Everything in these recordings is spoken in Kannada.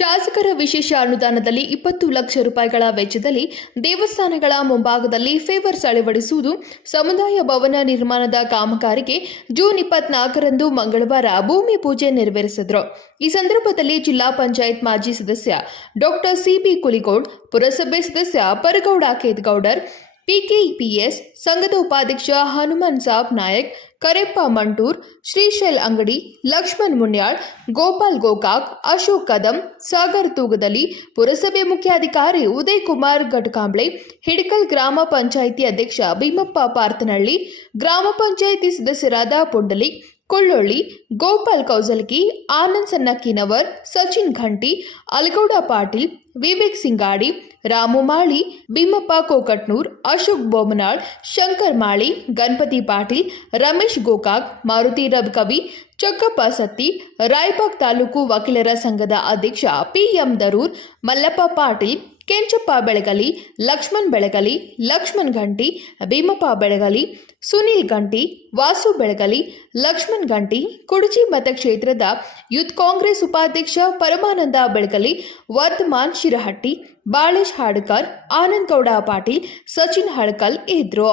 ಶಾಸಕರ ವಿಶೇಷ ಅನುದಾನದಲ್ಲಿ ಇಪ್ಪತ್ತು ಲಕ್ಷ ರೂಪಾಯಿಗಳ ವೆಚ್ಚದಲ್ಲಿ ದೇವಸ್ಥಾನಗಳ ಮುಂಭಾಗದಲ್ಲಿ ಫೇವರ್ಸ್ ಅಳವಡಿಸುವುದು ಸಮುದಾಯ ಭವನ ನಿರ್ಮಾಣದ ಕಾಮಗಾರಿಗೆ ಜೂನ್ ಇಪ್ಪತ್ನಾಲ್ಕರಂದು ಮಂಗಳವಾರ ಭೂಮಿ ಪೂಜೆ ನೆರವೇರಿಸಿದರು. ಈ ಸಂದರ್ಭದಲ್ಲಿ ಜಿಲ್ಲಾ ಪಂಚಾಯತ್ ಮಾಜಿ ಸದಸ್ಯ ಡಾಕ್ಟರ್ ಸಿಬಿ ಕುಲಿಗೌಡ್, ಪುರಸಭೆ ಸದಸ್ಯ ಪರಗೌಡ ಕೇತ್ಗೌಡರ್ ಪಿಕೆಪಿಎಸ್ ಸಂಘದ ಉಪಾಧ್ಯಕ್ಷ ಹನುಮನ್ ಸಾಬ್ ನಾಯಕ್, ಕರೆಪ್ಪ ಮಂಟೂರ್, ಶ್ರೀಶೈಲ್ ಅಂಗಡಿ, ಲಕ್ಷ್ಮಣ್ ಮುನ್ಯಾಳ್, ಗೋಪಾಲ್ ಗೋಕಾಕ್, ಅಶೋಕ್ ಕದಂ, ಸಾಗರ್ ತೂಗದಲ್ಲಿ ಪುರಸಭೆ ಮುಖ್ಯಾಧಿಕಾರಿ ಉದಯ್ ಕುಮಾರ್ ಘಟಕಾಂಬ್ಳೆ, ಹಿಡಕಲ್ ಗ್ರಾಮ ಪಂಚಾಯಿತಿ ಅಧ್ಯಕ್ಷ ಭೀಮಪ್ಪ ಪಾರ್ತನಹಳ್ಳಿ ಗ್ರಾಮ ಪಂಚಾಯಿತಿ ಸದಸ್ಯರಾದ ಪುಂಡಲಿ ಕೊಳ್ಳೊಳ್ಳಿ, ಗೋಪಾಲ್ ಕೌಸಲ್ಕಿ, ಆನಂದ್ ಸನ್ನಕ್ಕಿನವರ್, ಸಚಿನ್ ಘಂಟಿ, ಅಲ್ಗೌಡ ಪಾಟೀಲ್, ವಿವೇಕ್ ಸಿಂಗಾಡಿ, ರಾಮು ಮಾಳಿ, ಭೀಮಪ್ಪ ಕೋಕಟ್ನೂರ್, ಅಶೋಕ್ ಬೊಮ್ಮನಾಳ್ ಶಂಕರ್ ಮಾಳಿ, ಗಣಪತಿ ಪಾಟೀಲ್, ರಮೇಶ್ ಗೋಕಾಕ್, ಮಾರುತಿ ರಬ್ ಕವಿ, ಚೊಕ್ಕಪ್ಪ ಸತ್ತಿ, ರಾಯಬಾಗ್ ತಾಲೂಕು ವಕೀಲರ ಸಂಘದ ಅಧ್ಯಕ್ಷ ಪಿಎಂ ದರೂರ್, ಮಲ್ಲಪ್ಪ ಪಾಟೀಲ್ ಕೆಂಚಪ್ಪ ಬೆಳಗಲಿ, ಲಕ್ಷ್ಮಣ್ ಬೆಳಗಲಿ, ಲಕ್ಷ್ಮಣ್ ಗಂಟಿ, ಭೀಮಪ್ಪ ಬೆಳಗಲಿ, ಸುನೀಲ್ ಗಂಟಿ, ವಾಸು ಬೆಳಗಲಿ, ಲಕ್ಷ್ಮಣ್ ಗಂಟಿ, ಕುಡಚಿ ಮತಕ್ಷೇತ್ರದ ಯೂತ್ ಕಾಂಗ್ರೆಸ್ ಉಪಾಧ್ಯಕ್ಷ ಪರಮಾನಂದ ಬೆಳಗಲಿ, ವರ್ಧಮಾನ್ ಶಿರಹಟ್ಟಿ, ಬಾಳೇಶ್ ಹಾಡ್ಕರ್ ಆನಂದ್ ಗೌಡ ಪಾಟೀಲ್, ಸಚಿನ್ ಹಳ್ಕಲ್ ಇದ್ರು.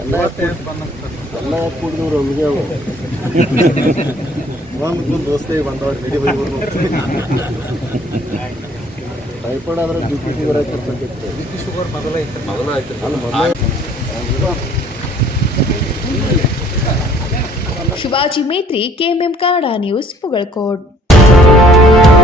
ಎಲ್ಲ ಕುಡಿದವ್ರು ಅವ್ರಿಗೆ ದೋಸ್ತೆ ಬಂದವ್ರು ಟೈಫಾಯ್ಡ್ ಆದ್ರೆ ಬಿ ಪಿ ಶುಗರ್ ಆಯ್ತು ಬಿ ಪಿ ಶುಗರ್ ಮೊದಲೇ ಆಯ್ತು ಅಲ್ಲ Metri, KMM Kannada news Mugalkhod Thank you.